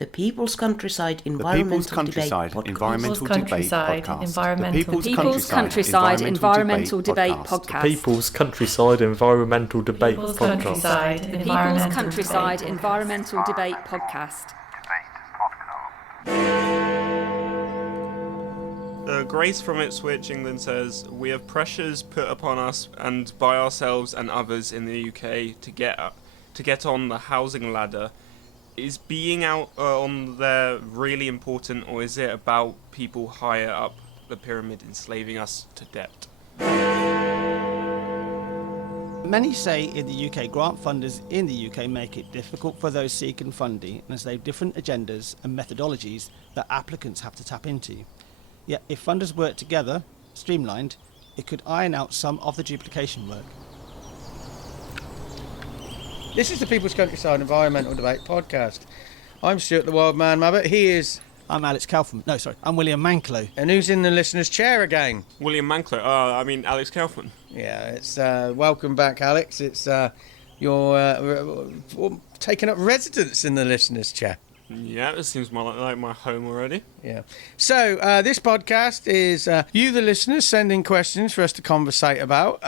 The People's Countryside The Environmental People's Countryside Debate Environmental Debate Podcast. The People's Countryside Environmental Debate Podcast. People's Countryside Environmental Debate Podcast. The People's Countryside Environmental Debate Podcast. Grace from Ipswich, England says, "We have pressures put upon us and by ourselves and others in the UK to get on the housing ladder. Is being out on there really important, or is it about people higher up the pyramid enslaving us to debt?" Many say in the UK, grant funders in the UK make it difficult for those seeking funding, as they have different agendas and methodologies that applicants have to tap into. Yet if funders work together, streamlined, it could iron out some of the duplication work. This is the People's Countryside Environmental Debate Podcast. I'm Stuart the Wildman Mabbutt. I'm Alex Kauffmann. I'm William Mankelow. And who's in the listener's chair again? William Mankelow. Alex Kauffmann. Yeah, it's welcome back, Alex. It's you're taking up residence in the listener's chair. Yeah, this seems more like my home already. Yeah. So this podcast is you, the listeners, sending questions for us to conversate about.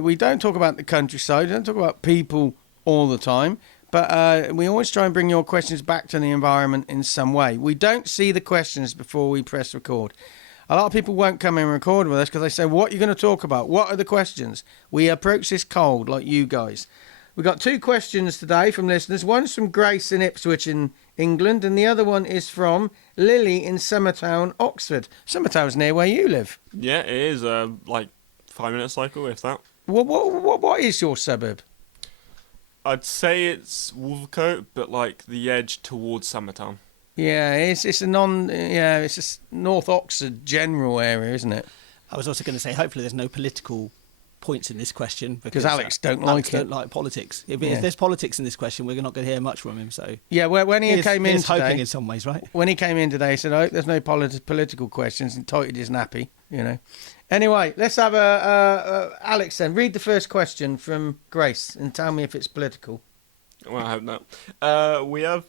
We don't talk about the countryside, we don't talk about people all the time, but we always try and bring your questions back to the environment in some way. We don't see the questions before we press record. A lot of people won't come and record with us because they say, what are you going to talk about? What are the questions? We approach this cold, like you guys. We've got two questions today from listeners. One's from Grace in Ipswich in England, and the other one is from Lily in Summertown, Oxford. Summertown's near where you live. Yeah, it is, like 5-minute cycle, if that. What is your suburb? I'd say it's Wolvercote, but like the edge towards Summertown. Yeah, it's a North Oxford general area, isn't it? I was also going to say, hopefully there's no political points in this question because Alex don't like politics. If there's politics in this question, we're not going to hear much from him. So yeah, when he came in today, hoping in some ways, right? When he came in today, he said, "I hope there's no political questions," and tightened his nappy. Anyway, let's have Alex then. Read the first question from Grace and tell me if it's political. Well, I hope not. We have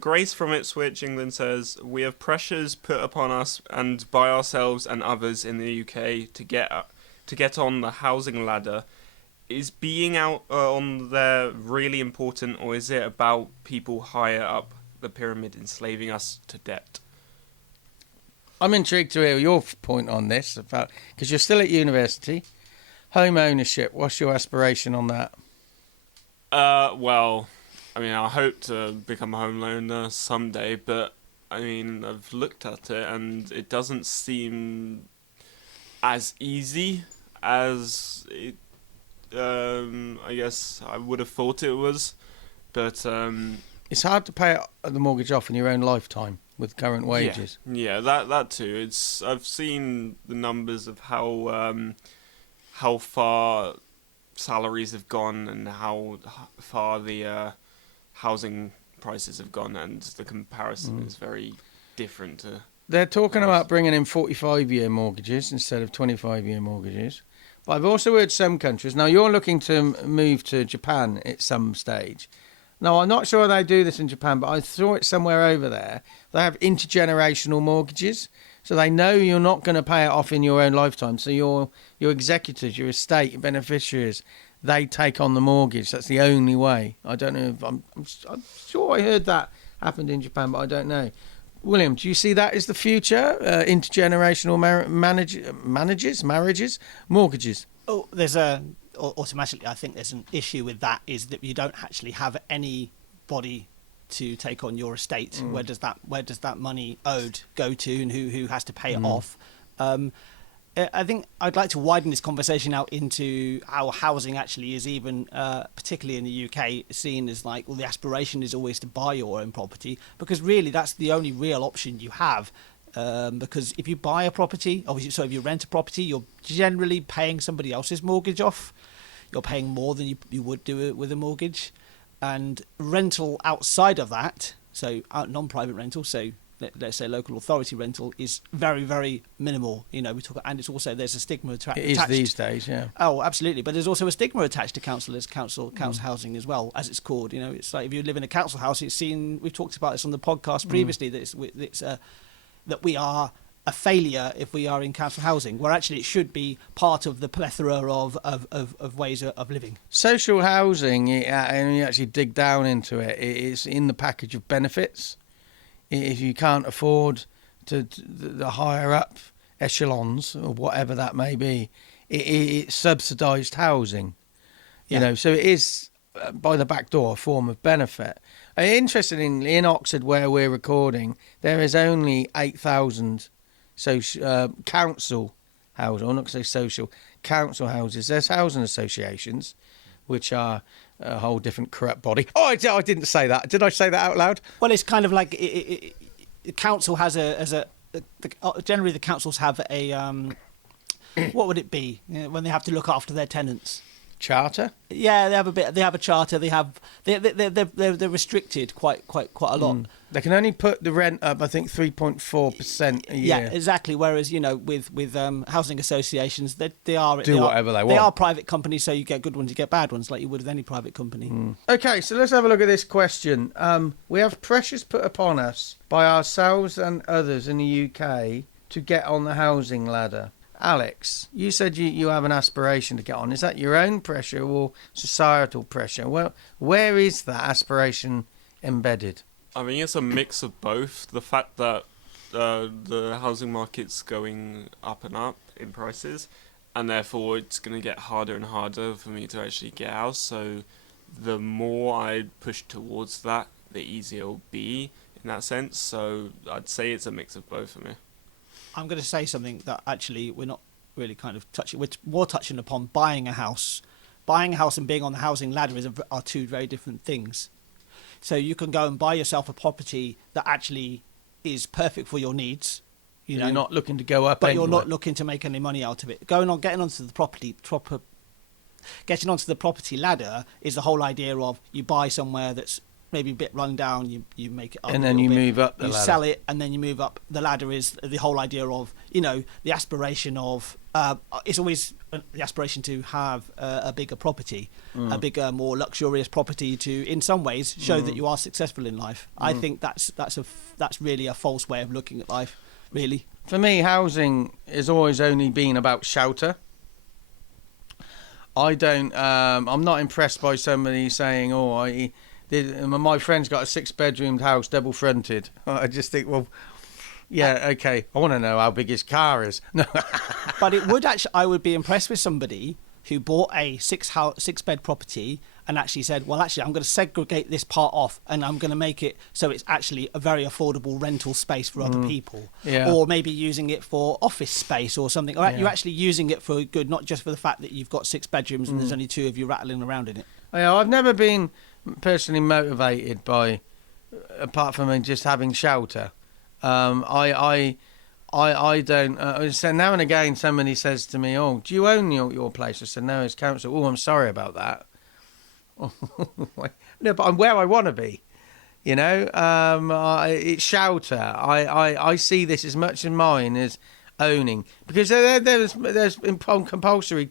Grace from Ipswich, England says, "We have pressures put upon us and by ourselves and others in the UK to get on the housing ladder. Is being out on there really important, or is it about people higher up the pyramid enslaving us to debt?" I'm intrigued to hear your point on this, because you're still at university. Home ownership, what's your aspiration on that? Well, I hope to become a homeowner someday, but I've looked at it and it doesn't seem as easy as it, I guess I would have thought it was, but it's hard to pay the mortgage off in your own lifetime with current wages. Yeah, that too. I've seen the numbers of how far salaries have gone and how far the housing prices have gone, and the comparison is very different. They're talking about bringing in 45-year mortgages instead of 25-year mortgages. But I've also heard some countries... Now, you're looking to move to Japan at some stage. Now, I'm not sure they do this in Japan, but I saw it somewhere over there. They have intergenerational mortgages, so they know you're not going to pay it off in your own lifetime. So your executors, your estate, your beneficiaries, they take on the mortgage. That's the only way. I don't know if I'm sure I heard that happened in Japan, but I don't know. William, do you see that as the future? Intergenerational marriages, mortgages? Oh, automatically, I think there's an issue with that, is that you don't actually have anybody to take on your estate. Where does that money owed go to, and who has to pay it off? I think I'd like to widen this conversation out into how housing actually is, even particularly in the UK, seen as like, well, the aspiration is always to buy your own property, because really that's the only real option you have. Because if you buy a property, obviously, so if you rent a property, you're generally paying somebody else's mortgage off. You're paying more than you would do it with a mortgage. And rental outside of that, so non-private rental, so let's say local authority rental is very, very minimal. We talk, and it's also there's a stigma attached. It is these days, yeah. Oh, absolutely. But there's also a stigma attached to council housing as well, as it's called. It's like if you live in a council house, it's seen. We've talked about this on the podcast previously. That we are a failure if we are in council housing, where actually it should be part of the plethora of ways of living. Social housing, and you actually dig down into it, it's in the package of benefits. If you can't afford the higher up echelons or whatever that may be, it's subsidised housing. So it is by the back door a form of benefit. Interestingly, in Oxford, where we're recording, there is only 8,000 council houses, or not to say social, council houses. There's housing associations, which are a whole different corrupt body. Oh, I didn't say that. Did I say that out loud? Well, it's kind of like the council has generally the councils have a what would it be when they have to look after their tenants? Charter? Yeah, they have a charter. They're restricted quite a lot. They can only put the rent up, I think, 3.4% a year. Yeah, exactly. Whereas with housing associations, they are whatever they want. They are private companies, so you get good ones, you get bad ones, like you would with any private company. Okay, so let's have a look at this question. We have pressures put upon us by ourselves and others in the UK to get on the housing ladder. Alex, you said you have an aspiration to get on. Is that your own pressure or societal pressure? Well, where is that aspiration embedded? I think it's a mix of both. The fact that the housing market's going up and up in prices, and therefore it's going to get harder and harder for me to actually get out. So the more I push towards that, the easier it'll be in that sense. So I'd say it's a mix of both for me. I'm going to say something that actually we're not really kind of touching. We're more touching upon buying a house. Buying a house and being on the housing ladder are two very different things. So you can go and buy yourself a property that actually is perfect for your needs. You're not looking to go up, but anywhere. You're not looking to make any money out of it. Getting onto the property ladder is the whole idea of you buy somewhere that's maybe a bit run down, you make it up, and then you move up the ladder. You sell it, and then you move up the ladder. Is the whole idea of the aspiration of it's always the aspiration to have a bigger property, a bigger, more luxurious property to, in some ways, show that you are successful in life. I think that's really a false way of looking at life. Really, for me, housing has always only been about shelter. I'm not impressed by somebody saying, my friend's got a 6-bedroomed house, double fronted. I just think, well, yeah, okay. I want to know how big his car is. No. But it would actually, I would be impressed with somebody who bought a 6-bed property and actually said, well, actually, I'm going to segregate this part off and I'm going to make it so it's actually a very affordable rental space for other people. Yeah. Or maybe using it for office space or something. Or you're actually using it for good, not just for the fact that you've got 6 bedrooms and there's only 2 of you rattling around in it. Yeah, I've never been personally motivated by, apart from just having shelter. I don't. So now and again, somebody says to me, "Oh, do you own your place?" I said, "No, it's council." "Oh, I'm sorry about that." No, but I'm where I want to be. It's shelter. I see this as much in mine as owning, because there's compulsory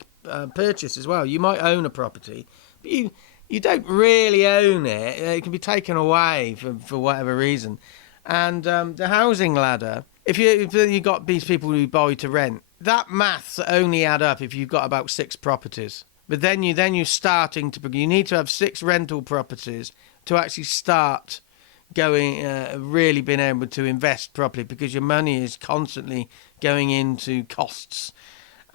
purchase as well. You might own a property, but you don't really own it. It can be taken away for whatever reason. And the housing ladder, if you got these people who buy to rent, that maths only add up if you've got about 6 properties. But then you're starting to, you need to have 6 rental properties to actually start going, really being able to invest properly, because your money is constantly going into costs.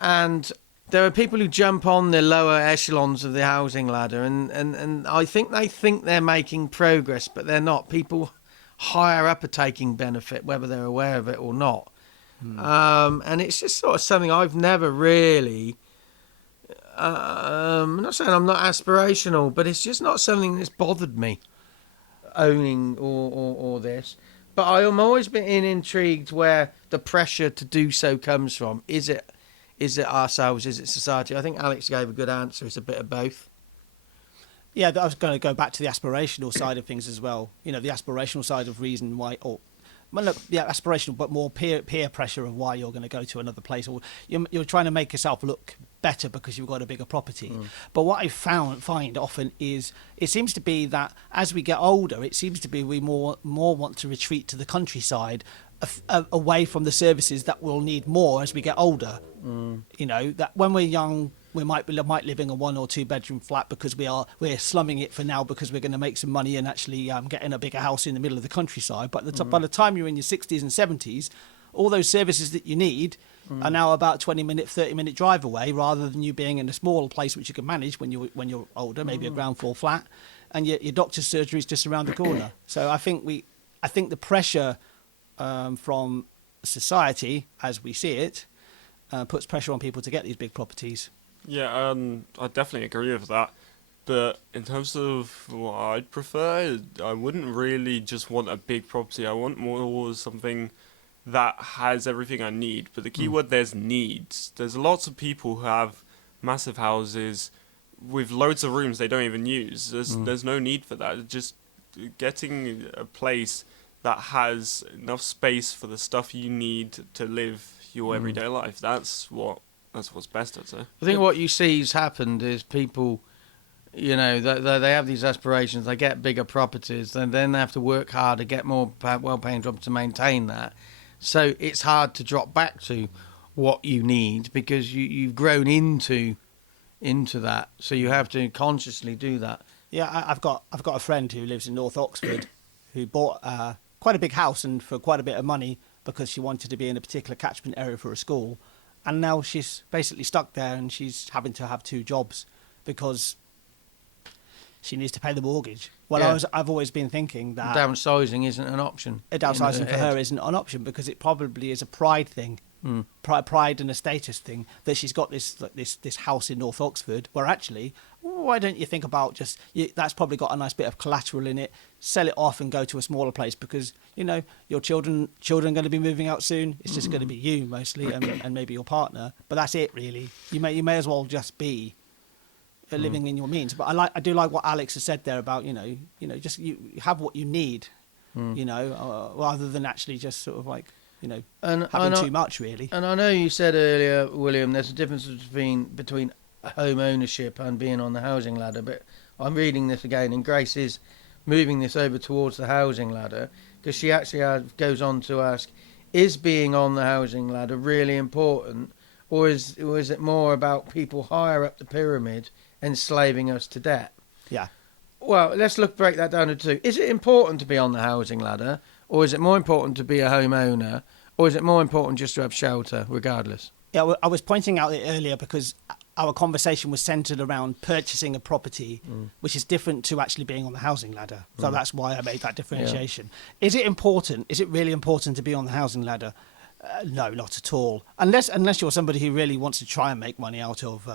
And there are people who jump on the lower echelons of the housing ladder, and I think they think they're making progress, but they're not. People higher up are taking benefit, whether they're aware of it or not. And it's just sort of something I've never really... I'm not saying I'm not aspirational, but it's just not something that's bothered me, owning or this. But I'm always been intrigued where the pressure to do so comes from. Is it ourselves? Is it society? I think Alex gave a good answer. It's a bit of both. Yeah, I was going to go back to the aspirational side of things as well. The aspirational side of reason why, or well, look, yeah, aspirational, but more peer pressure of why you're going to go to another place, or you're trying to make yourself look better because you've got a bigger property. But what I find often is it seems to be that as we get older, it seems to be we more want to retreat to the countryside, away from the services that we'll need more as we get older. You know, that when we're young, we might live in a 1 or 2 bedroom flat because we're slumming it for now because we're going to make some money and actually get in a bigger house in the middle of the countryside. But by the time you're in your 60s and 70s, all those services that you need are now about 20-minute, 30-minute drive away, rather than you being in a smaller place which you can manage when you're older, maybe a ground floor flat, and your doctor's surgery is just around the corner. So I think the pressure from society, as we see it, puts pressure on people to get these big properties. Yeah, I definitely agree with that. But in terms of what I'd prefer, I wouldn't really just want a big property. I want more something that has everything I need. But the key word there's needs. There's lots of people who have massive houses with loads of rooms they don't even use. There's no need for that. Just getting a place that has enough space for the stuff you need to live your everyday life. That's what's best, I'd say. I think what you see has happened is people, you know, they have these aspirations, they get bigger properties, and then they have to work harder, get more well-paying jobs to maintain that. So it's hard to drop back to what you need because you've grown into that. So you have to consciously do that. Yeah, I've got a friend who lives in North Oxford who bought quite a big house and for quite a bit of money because she wanted to be in a particular catchment area for a school. And now she's basically stuck there and she's having to have 2 jobs because she needs to pay the mortgage. Well, Yeah. I've always been thinking that Downsizing isn't an option. Downsizing for her isn't an option because it probably is a pride thing, pride and a status thing, that she's got this house in North Oxford where actually, why don't you think about that's probably got a nice bit of collateral in it, sell it off and go to a smaller place because, you know, your children are going to be moving out soon. It's just going to be you mostly and maybe your partner. But that's it, really. You may as well just be living in your means. But I do like what Alex has said there about, you know, just you have what you need, you know, rather than actually just sort of like, you know, having too much, really. And I know you said earlier, William, there's a difference between home ownership and being on the housing ladder, but I'm reading this again, and Grace is moving this over towards the housing ladder because she actually goes on to ask, is being on the housing ladder really important, or is it more about people higher up the pyramid enslaving us to debt? Yeah. Well, let's break that down into 2. Is it important to be on the housing ladder, or is it more important to be a homeowner, or is it more important just to have shelter, regardless? Yeah, I was pointing out it earlier because our conversation was centred around purchasing a property, which is different to actually being on the housing ladder. So that's why I made that differentiation. Yeah. Is it important? Is it really important to be on the housing ladder? No, not at all. Unless you're somebody who really wants to try and make money out of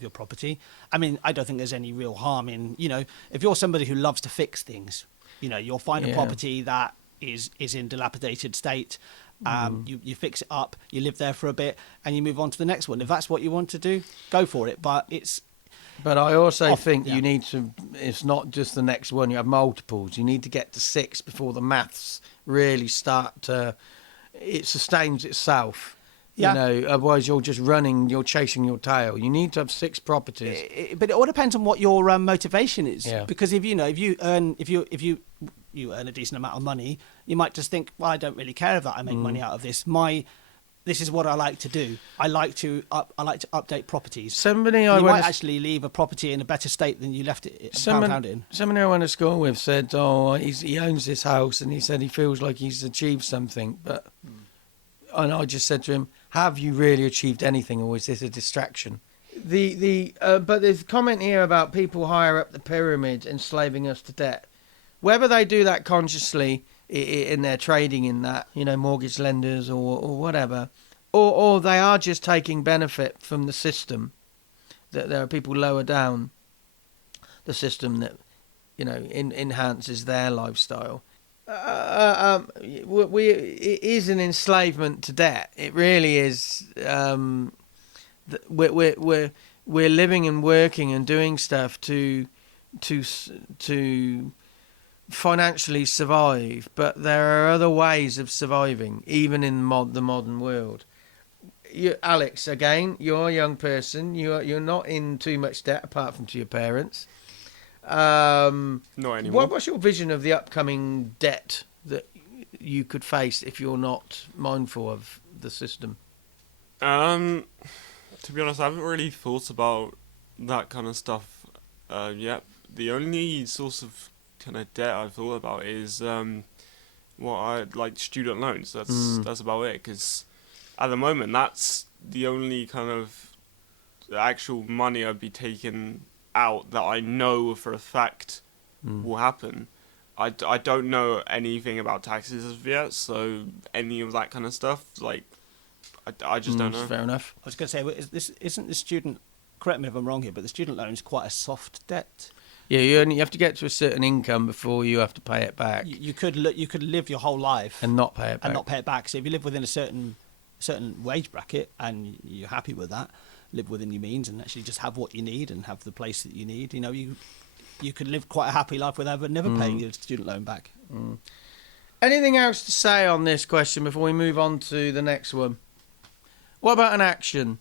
your property. I mean, I don't think there's any real harm in, you know, if you're somebody who loves to fix things, you know, you'll find a property that is in dilapidated state. You fix it up, you live there for a bit, and you move on to the next one. If that's what you want to do, go for it. But I also think you need to. It's not just the next one. You have multiples. You need to get to 6 before the maths really start to. It sustains itself. Yeah. You know, otherwise you're just running. You're chasing your tail. You need to have 6 properties. But it all depends on what your motivation is. Yeah. Because if you earn a decent amount of money, you might just think, well, I don't really care that I make money out of this. This is what I like to do. I like to update properties. You might actually leave a property in a better state than you left it pound in. Somebody I went to school with said, he owns this house, and he said he feels like he's achieved something. And I just said to him, have you really achieved anything, or is this a distraction? But there's a comment here about people higher up the pyramid enslaving us to debt. Whether they do that consciously in their trading in that, you know, mortgage lenders or whatever, or they are just taking benefit from the system, that there are people lower down the system that, you know, enhances their lifestyle. It is an enslavement to debt. It really is. We're living and working and doing stuff to financially survive, but there are other ways of surviving, even in the modern world. Alex, again, you're a young person. You're not in too much debt, apart from to your parents. Not anymore. What's your vision of the upcoming debt that you could face if you're not mindful of the system? To be honest, I haven't really thought about that kind of stuff yet. The only source of kind of debt I've thought about is student loans. That's about it. Because at the moment, that's the only kind of actual money I'd be taking out that I know for a fact will happen. I don't know anything about taxes as of yet, so any of that kind of stuff, like, I just don't know. Fair enough. I was going to say, isn't the student, correct me if I'm wrong here, but the student loan is quite a soft debt. Yeah, you have to get to a certain income before you have to pay it back. You could live your whole life and not pay it back. So if you live within a certain wage bracket and you're happy with that, live within your means and actually just have what you need and have the place that you need, you could live quite a happy life without never paying your student loan back. Anything else to say on this question before we move on to the next one? What about an action?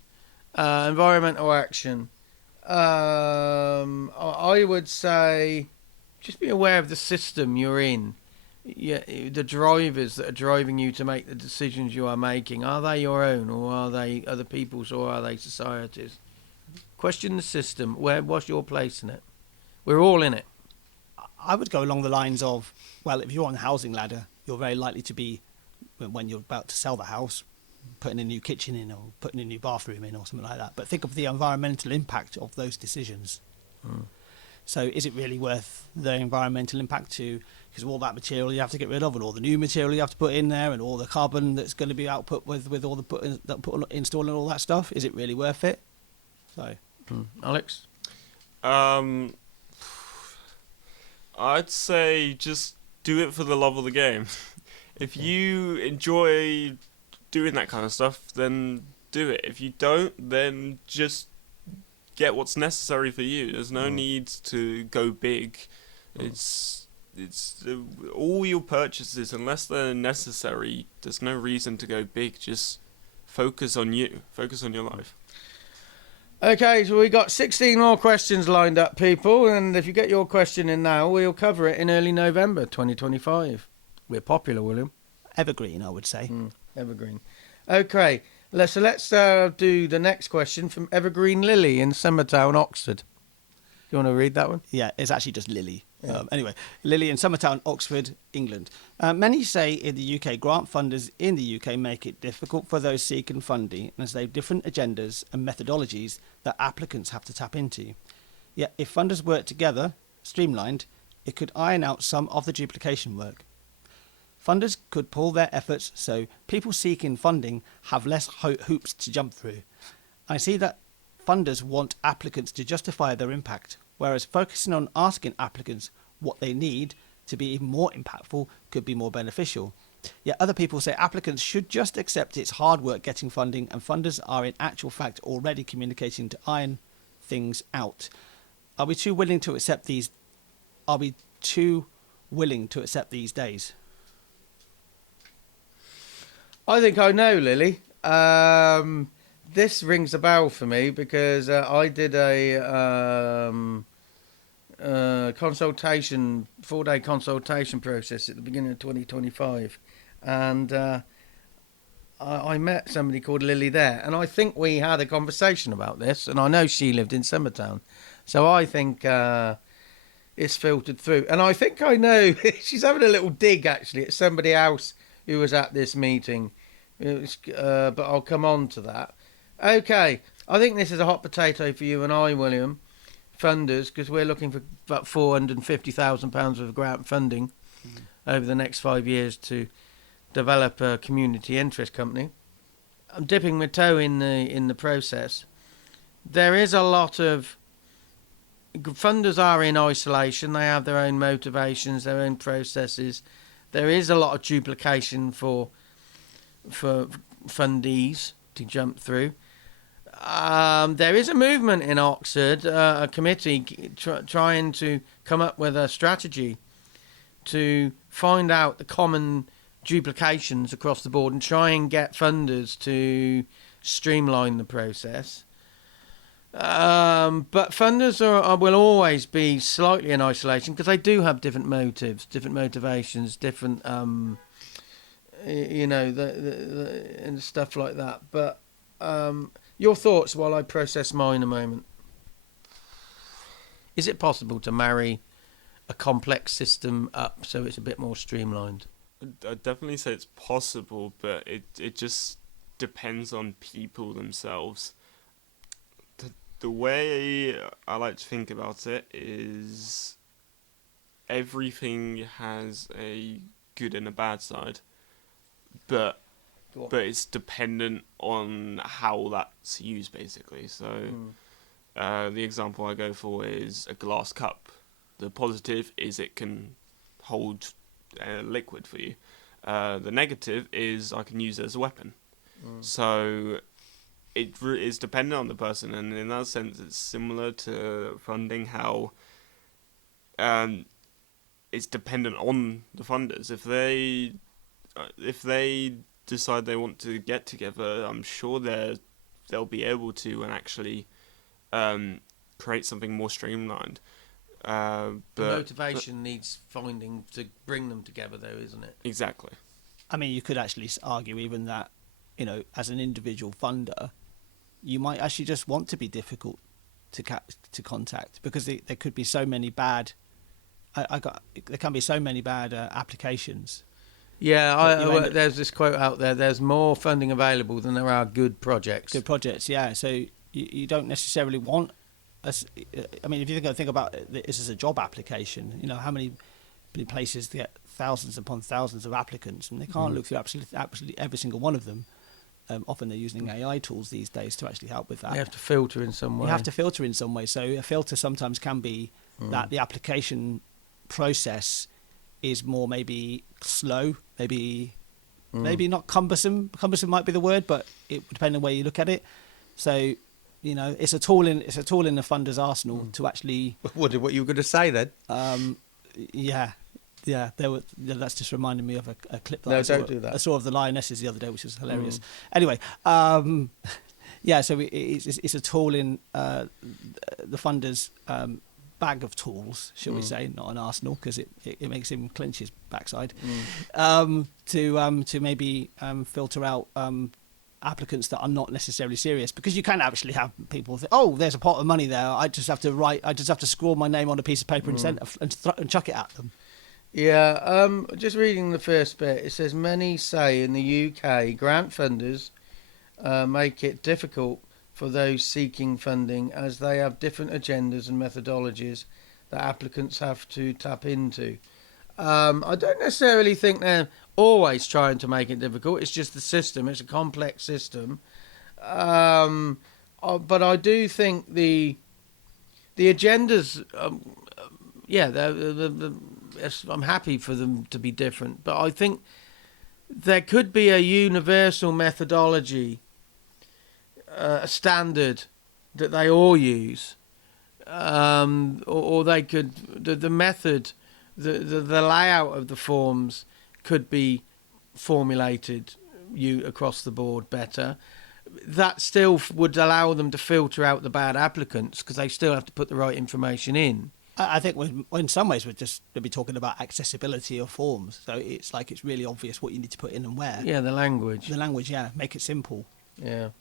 Environmental action. I would say just be aware of the system you're in. Yeah, the drivers that are driving you to make the decisions you are making. Are they your own, or are they other people's, or are they society's? Question the system. What's your place in it? We're all in it. I would go along the lines of, well, if you're on the housing ladder, you're very likely to be, when you're about to sell the house, putting a new kitchen in or putting a new bathroom in or something like that. But think of the environmental impact of those decisions. So is it really worth the environmental impact because all that material you have to get rid of and all the new material you have to put in there and all the carbon that's going to be output with all the installing all that stuff? Is it really worth it? So, Alex? I'd say just do it for the love of the game. If you enjoy doing that kind of stuff, then do it. If you don't, then just get what's necessary for you. There's no need to go big. It's all your purchases, unless they're necessary, there's no reason to go big. Just focus on you. Focus on your life. Okay, so we got 16 more questions lined up, people, and if you get your question in now, we'll cover it in early November 2025. We're popular, William. Evergreen, I would say. Evergreen. Okay, let's do the next question from Evergreen Lily in Summertown, Oxford. You want to read that one? Yeah, it's actually just Lily. Yeah. Anyway, Lily in Summertown, Oxford, England. Many say in the UK, grant funders in the UK make it difficult for those seeking funding as they have different agendas and methodologies that applicants have to tap into. Yet if funders work together, streamlined, it could iron out some of the duplication work. Funders could pool their efforts so people seeking funding have less hoops to jump through. I see that funders want applicants to justify their impact, whereas focusing on asking applicants what they need to be even more impactful could be more beneficial. Yet other people say applicants should just accept it's hard work getting funding, and funders are in actual fact already communicating to iron things out. Are we too willing to accept these days? I think I know, Lily. This rings a bell for me because I did a consultation, 4-day consultation process at the beginning of 2025, and I met somebody called Lily there, and I think we had a conversation about this, and I know she lived in Summertown, so I think it's filtered through, and I think I know she's having a little dig actually at somebody else who was at this meeting, but I'll come on to that. Okay, I think this is a hot potato for you and I, William, funders, because we're looking for about £450,000 of grant funding over the next 5 years to develop a community interest company. I'm dipping my toe in the process. There is a lot of funders are in isolation. They have their own motivations, their own processes. There is a lot of duplication for fundees to jump through. There is a movement in Oxford, a committee trying to come up with a strategy to find out the common duplications across the board and try and get funders to streamline the process. But funders will always be slightly in isolation because they do have different motives, different motivations, different, and stuff like that. But your thoughts while I process mine a moment. Is it possible to marry a complex system up so it's a bit more streamlined? I'd definitely say it's possible, but it just depends on people themselves. The way I like to think about it is everything has a good and a bad side, but it's dependent on how that's used, basically. So the example I go for is a glass cup. The positive is it can hold liquid for you. The negative is I can use it as a weapon. So it is dependent on the person, and in that sense it's similar to funding, how it's dependent on the funders. If they decide they want to get together, I'm sure they'll be able to and actually create something more streamlined. The motivation needs finding to bring them together, though, isn't it? Exactly. I mean, you could actually argue even that, as an individual funder, you might actually just want to be difficult to contact, because there could be so many bad. There can be so many bad applications. Yeah, there's this quote out there: "There's more funding available than there are good projects." Good projects, yeah. So you don't necessarily want. I mean, if you think about this as a job application, how many places get thousands upon thousands of applicants, and they can't look through absolutely every single one of them. Often they're using AI tools these days to actually help with that. You have to filter in some way. You have to filter in some way. So a filter sometimes can be that the application process is more maybe slow, maybe not cumbersome. Cumbersome might be the word, but it would depend on where you look at it. So it's a tool in the funder's arsenal to actually. What you were going to say then? Yeah. That's just reminding me of a clip that I saw of the lionesses the other day, which was hilarious. Anyway, so it's a tool in the funder's bag of tools, shall we say, not an arsenal, because it makes him clench his backside, to maybe filter out applicants that are not necessarily serious, because you can actually have people think, oh, there's a pot of money there, I just have to scrawl my name on a piece of paper and chuck it at them. Yeah, just reading the first bit, it says many say in the UK grant funders make it difficult for those seeking funding as they have different agendas and methodologies that applicants have to tap into. I don't necessarily think they're always trying to make it difficult. It's just the system. It's a complex system. But I do think the agendas, I'm happy for them to be different. But I think there could be a universal methodology, a standard that they all use, or they could the method, the layout of the forms could be formulated across the board better. That still would allow them to filter out the bad applicants, because they still have to put the right information in. I think in some ways we'll be talking about accessibility of forms. So it's like it's really obvious what you need to put in and where. Yeah, the language. Make it simple. Yeah.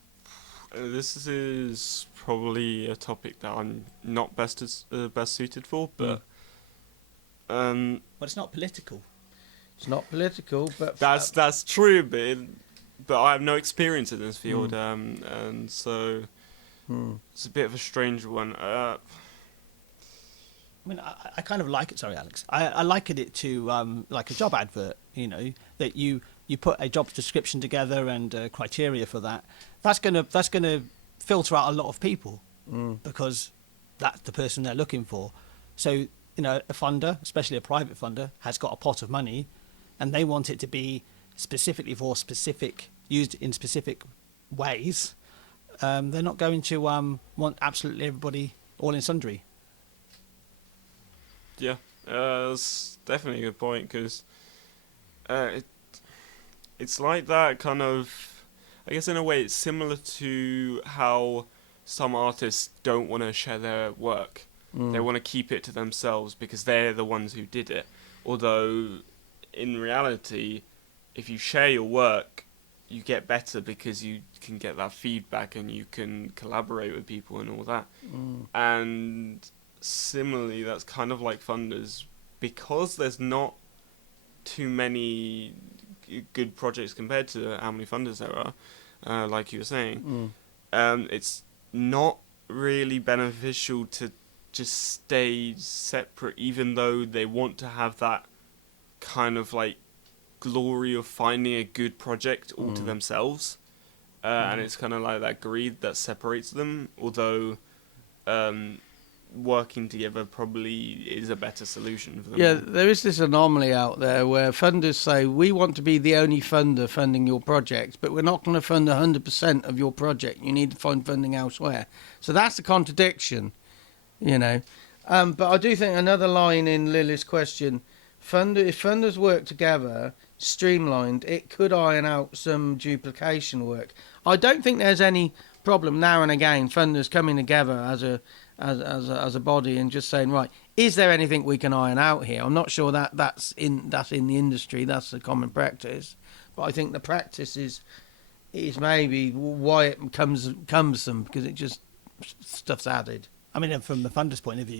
This is probably a topic that I'm not best suited for, but well, it's not political. It's not political, but that's true. But I have no experience in this field, and so it's a bit of a strange one. I mean, I kind of like it. Sorry, Alex. I liken it to like a job advert. That you put a job description together and criteria for that. That's gonna filter out a lot of people because that's the person they're looking for. So a funder, especially a private funder, has got a pot of money, and they want it to be specifically used in specific ways. They're not going to want absolutely everybody all in sundry. Yeah. That's definitely a good point, because it's like that kind of. I guess in a way it's similar to how some artists don't want to share their work. They want to keep it to themselves because they're the ones who did it. Although, in reality, if you share your work, you get better because you can get that feedback and you can collaborate with people and all that. And similarly, that's kind of like funders, because there's not too many good projects compared to how many funders there are, like you were saying. It's not really beneficial to just stay separate, even though they want to have that kind of like glory of finding a good project all to themselves. And it's kind of like that greed that separates them, although working together probably is a better solution for them. Yeah, there is this anomaly out there where funders say, we want to be the only funder funding your project, but we're not going to fund 100% of your project. You need to find funding elsewhere. So that's the contradiction, you know. But I do think another line in Lily's question, if funders work together, streamlined, it could iron out some duplication work. I don't think there's any problem now and again funders coming together as a body and just saying, right, is there anything we can iron out here? I'm not sure that's in the industry, that's a common practice, but I think the practice is maybe why it becomes cumbersome, because it just stuff's added. I mean, from the funder's point of view,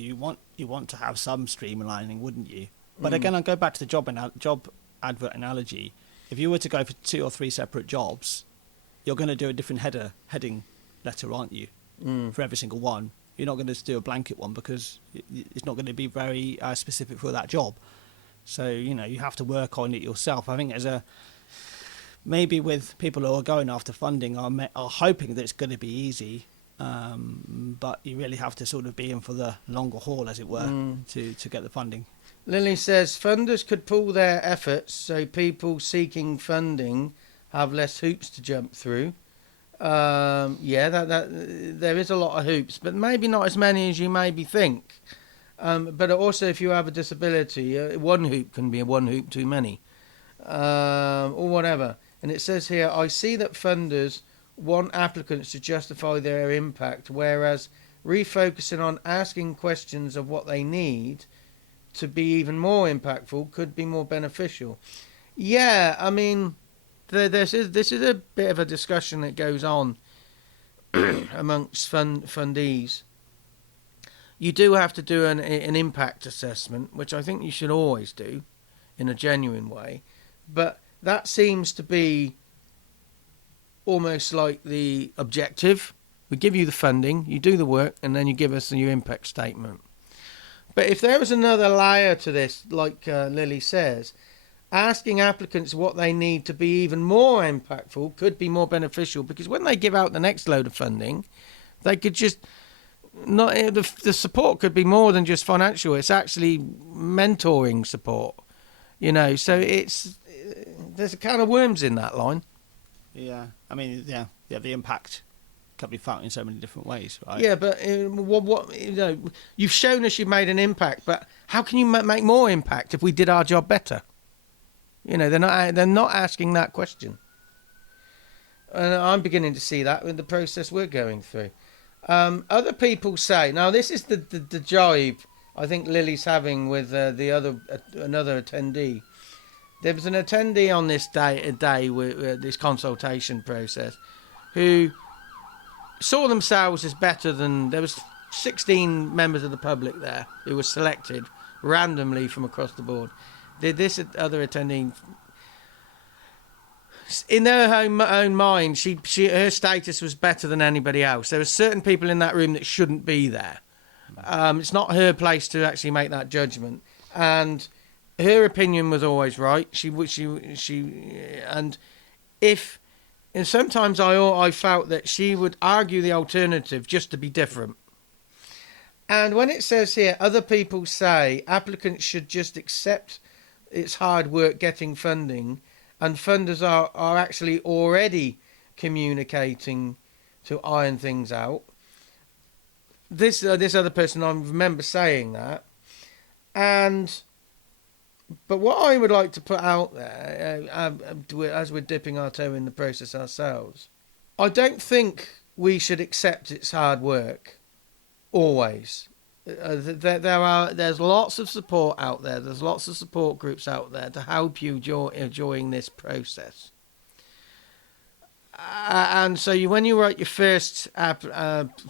you want to have some streamlining, wouldn't you? But again, I'll go back to the job advert analogy. If you were to go for 2 or 3 separate jobs, you're going to do a different heading letter, aren't you? For every single one. You're not going to do a blanket one because it's not going to be very specific for that job. So, you know, you have to work on it yourself. I think maybe with people who are going after funding are hoping that it's going to be easy, but you really have to sort of be in for the longer haul, as it were, to get the funding. Lily says funders could pool their efforts so people seeking funding have less hoops to jump through. That there is a lot of hoops, but maybe not as many as you maybe think. But also, if you have a disability, one hoop can be one hoop too many, or whatever. And it says here, I see that funders want applicants to justify their impact, whereas refocusing on asking questions of what they need to be even more impactful could be more beneficial. Yeah, I mean, this is a bit of a discussion that goes on amongst fundees. You do have to do an impact assessment, which I think you should always do in a genuine way, but that seems to be almost like the objective. We give you the funding, you do the work, and then you give us your impact statement. But if there was another layer to this, like Lily says, asking applicants what they need to be even more impactful could be more beneficial, because when they give out the next load of funding, they could just not the support could be more than just financial. It's actually mentoring support, you know. So there's a can of worms in that line. Yeah, I mean, the impact can be felt in so many different ways, right? Yeah, but what you know, you've shown us you've made an impact, but how can you make more impact if we did our job better? You know, they're not asking that question, and I'm beginning to see that with the process we're going through. Other people say, now this is the jibe I think Lily's having with another attendee. There was an attendee on this day with this consultation process who saw themselves as better than. There was 16 members of the public there who were selected randomly from across the board. This other attendee, in her own mind, her status was better than anybody else. There were certain people in that room that shouldn't be there. It's not her place to actually make that judgment, and her opinion was always right. And sometimes I felt that she would argue the alternative just to be different. And when it says here, other people say applicants should just accept it's hard work getting funding, and funders are actually already communicating to iron things out. This other person, I remember saying that, But what I would like to put out there, as we're dipping our toe in the process ourselves, I don't think we should accept it's hard work, always. There's lots of support out there. There's lots of support groups out there to help you enjoying this process. And so when you write your first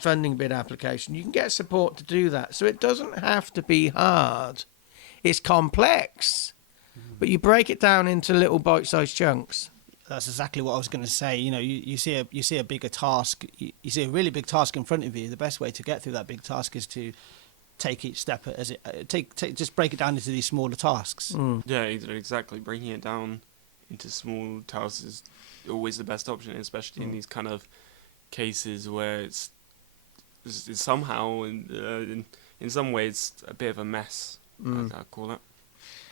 funding bid application, you can get support to do that. So it doesn't have to be hard. It's complex, but you break it down into little bite-sized chunks. That's exactly what I was going to say. You know, you see a bigger task. You see a really big task in front of you. The best way to get through that big task is to take each step as it just break it down into these smaller tasks. Yeah, exactly. Breaking it down into small tasks is always the best option, especially in these kind of cases where it's somehow in some ways a bit of a mess. I'd call it.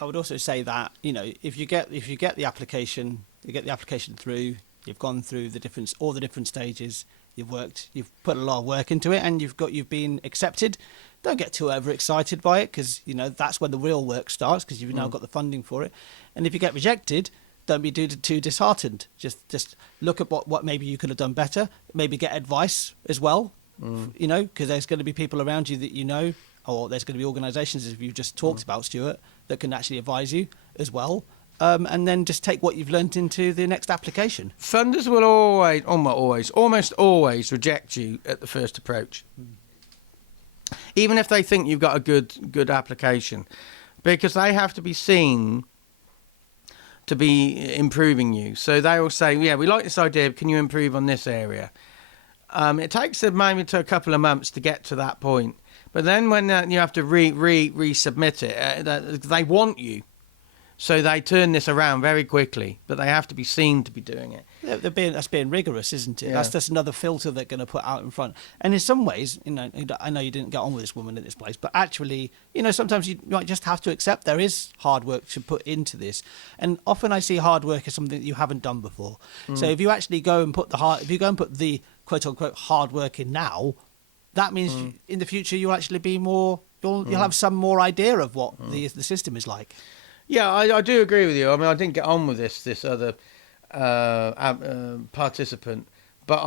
I would also say that, you know, if you get the application, you get the application through, you've gone through all the different stages, you've put a lot of work into it, and you've been accepted. Don't get too overexcited by it, because, you know, that's when the real work starts, because you've now got the funding for it. And if you get rejected, don't be too disheartened. Just look at what maybe you could have done better. Maybe get advice as well. You know, because there's going to be people around you that you know, or there's going to be organisations, as you've just talked about, Stuart, that can actually advise you as well. And then just take what you've learnt into the next application. Funders will almost always reject you at the first approach, even if they think you've got a good application, because they have to be seen to be improving you. So they will say, yeah, we like this idea, can you improve on this area? It takes them maybe to a couple of months to get to that point. But then when you have to resubmit it, they want you. So they turn this around very quickly, but they have to be seen to be doing it. That's being rigorous, isn't it? Yeah. That's just another filter they're going to put out in front. And in some ways, you know, I know you didn't get on with this woman at this place, but actually, you know, sometimes you might just have to accept there is hard work to put into this. And often I see hard work as something that you haven't done before. So if you actually go and put the quote unquote hard work in now, that means in the future you'll actually be you'll have some more idea of what the system is like. Yeah, I do agree with you. I mean, I didn't get on with this other participant, but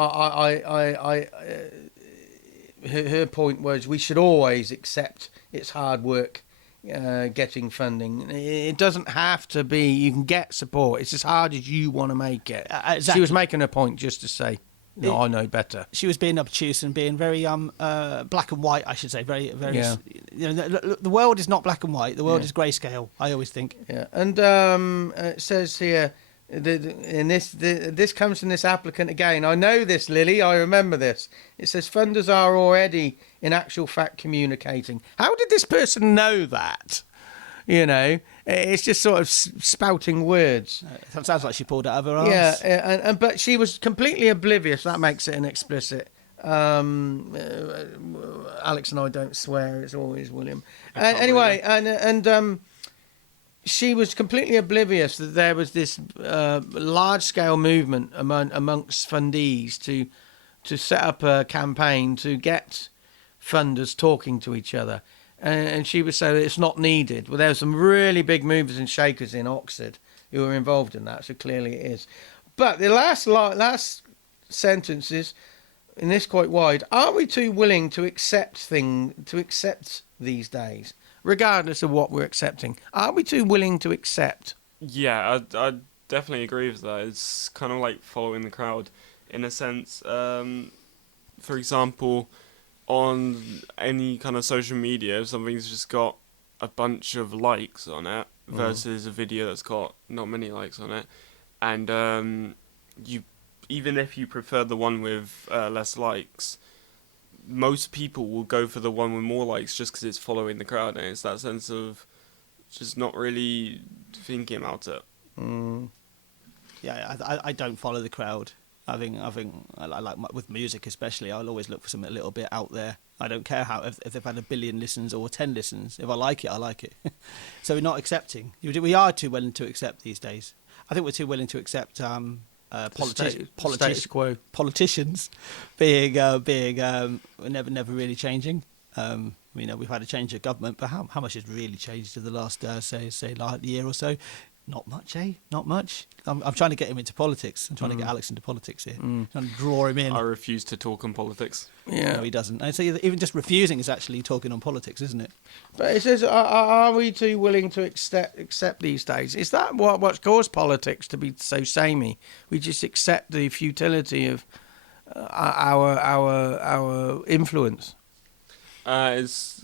her point was we should always accept it's hard work getting funding. It doesn't have to be. You can get support. It's as hard as you want to make it. Exactly. She was making a point just to say, no, I know better. She was being obtuse and being very black and white, I should say. Very, very. Yeah. You know, the world is not black and white. The world is grayscale. I always think. Yeah, and it says here, this comes from this applicant again. I know this, Lily. I remember this. It says funders are already, in actual fact, communicating. How did this person know that? You know, it's just sort of spouting words. It sounds like she pulled it out of her arse. Yeah, but she was completely oblivious. That makes it an explicit. Alex and I don't swear. It's always William. Anyway, and she was completely oblivious that there was this large-scale movement amongst fundees to set up a campaign to get funders talking to each other. And she would say that it's not needed. Well, there were some really big movers and shakers in Oxford who were involved in that, so clearly it is. But the last sentence is, and this quite wide, are we too willing to accept these days, regardless of what we're accepting? Are we too willing to accept? Yeah, I definitely agree with that. It's kind of like following the crowd, in a sense. For example, on any kind of social media, if something's just got a bunch of likes on it versus a video that's got not many likes on it, and even if you prefer the one with less likes, most people will go for the one with more likes just because it's following the crowd, and it's that sense of just not really thinking about it. Yeah, I don't follow the crowd. I think I like with music especially. I'll always look for something a little bit out there. I don't care if they've had 1 billion listens or 10 listens. If I like it, I like it. So we're not accepting. We are too willing to accept these days. I think we're too willing to accept Status quo. politicians being never really changing. we've had a change of government, but how much has really changed in the last, say, like year or so? Not much, eh? Not much. I'm trying to get him into politics. I'm trying to get Alex into politics here. Trying to draw him in. I refuse to talk on politics. Yeah. No, he doesn't. And so even just refusing is actually talking on politics, isn't it? But it says, are we too willing to accept these days? Is that what's caused politics to be so samey? We just accept the futility of our influence. It's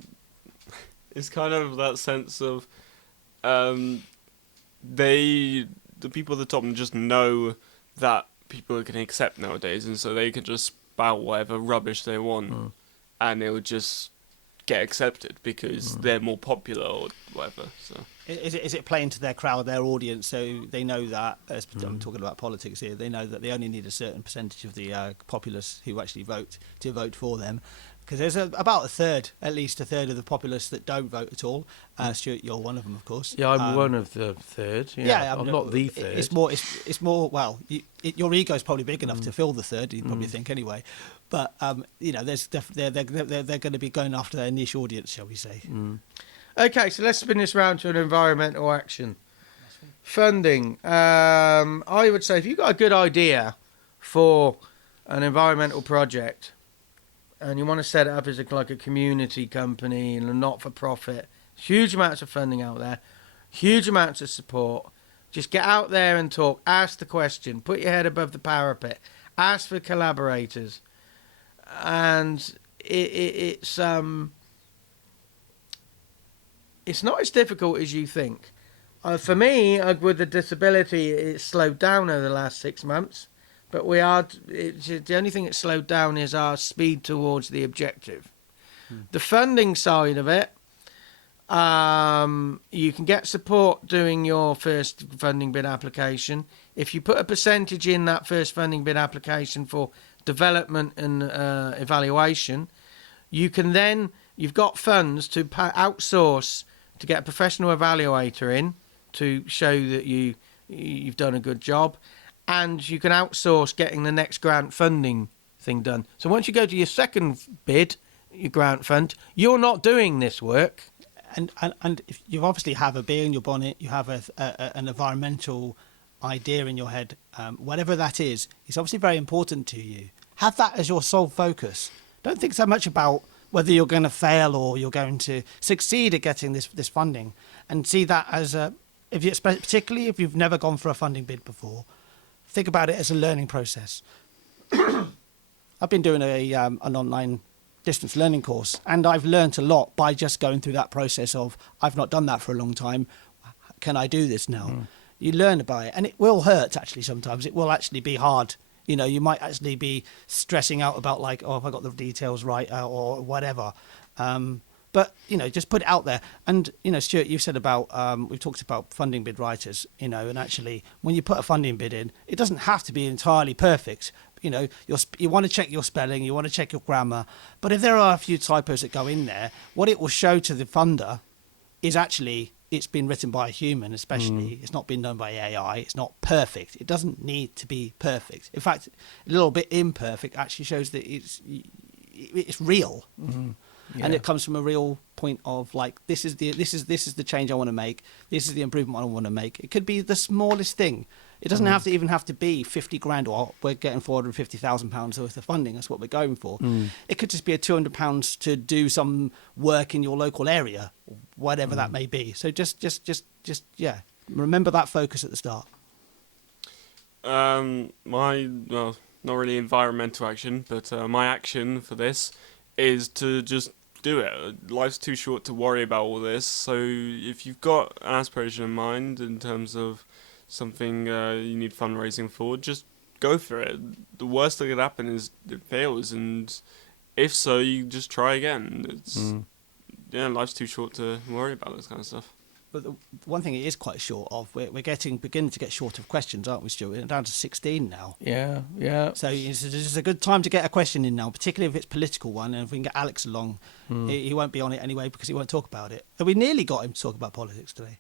kind of that sense of the people at the top just know that people can accept nowadays, and so they can just spout whatever rubbish they want, and it'll just get accepted because they're more popular or whatever. So is it playing to their crowd, their audience, so they know that, I'm talking about politics here, they know that they only need a certain percentage of the populace who actually vote to vote for them. Because there's about at least a third of the populace that don't vote at all. Stuart, you're one of them, of course. Yeah, I'm one of the third. Yeah, I'm not the third. It's more. Well, your ego is probably big enough to fill the third. You probably think anyway. But there's they're going to be going after their niche audience, shall we say? Okay, so let's spin this round to an environmental action. Funding. I would say if you've got a good idea for an environmental project, and you want to set it up as like a community company and a not-for-profit, huge amounts of funding out there, huge amounts of support. Just get out there and talk. Ask the question. Put your head above the parapet. Ask for collaborators. And it's not as difficult as you think. For me, with the disability, it's slowed down over the last 6 months. But the only thing that's slowed down is our speed towards the objective. The funding side of it, you can get support doing your first funding bid application. If you put a percentage in that first funding bid application for development and evaluation, you've got funds to outsource to get a professional evaluator in to show that you've done a good job. And you can outsource getting the next grant funding thing done. So once you go to your second bid, your grant fund, you're not doing this work. And if you obviously have a bee in your bonnet, you have an environmental idea in your head, whatever that is, it's obviously very important to you. Have that as your sole focus. Don't think so much about whether you're going to fail or you're going to succeed at getting this funding, and see that as particularly if you've never gone for a funding bid before. Think about it as a learning process. I've been doing an online distance learning course, and I've learnt a lot by just going through that process of, I've not done that for a long time. Can I do this now? You learn about it, and it will hurt actually sometimes. It will actually be hard. You might actually be stressing out about like, have I got the details right or whatever. But, just put it out there. And, Stuart, you said about, we've talked about funding bid writers, and actually when you put a funding bid in, it doesn't have to be entirely perfect. You want to check your spelling, you want to check your grammar. But if there are a few typos that go in there, what it will show to the funder is actually it's been written by a human, especially. It's not been done by AI. It's not perfect. It doesn't need to be perfect. In fact, a little bit imperfect actually shows that it's real. Yeah. And it comes from a real point of like, this is the change I want to make. This is the improvement I want to make. It could be the smallest thing. It doesn't have to be 50 grand, or we're getting £450,000 worth of funding. That's what we're going for. It could just be a £200 to do some work in your local area, whatever that may be. So just remember that focus at the start. Not really environmental action, but my action for this is to just do it. Life's too short to worry about all this. So if you've got an aspiration in mind in terms of something you need fundraising for, just go for it. The worst that could happen is it fails, and if so, you just try again. Life's too short to worry about this kind of stuff. But the one thing it is quite short of, we're beginning to get short of questions, aren't we, Stuart? We're down to 16 now. Yeah. So this is a good time to get a question in now, particularly if it's a political one, and if we can get Alex along. He won't be on it anyway because he won't talk about it. And we nearly got him to talk about politics today.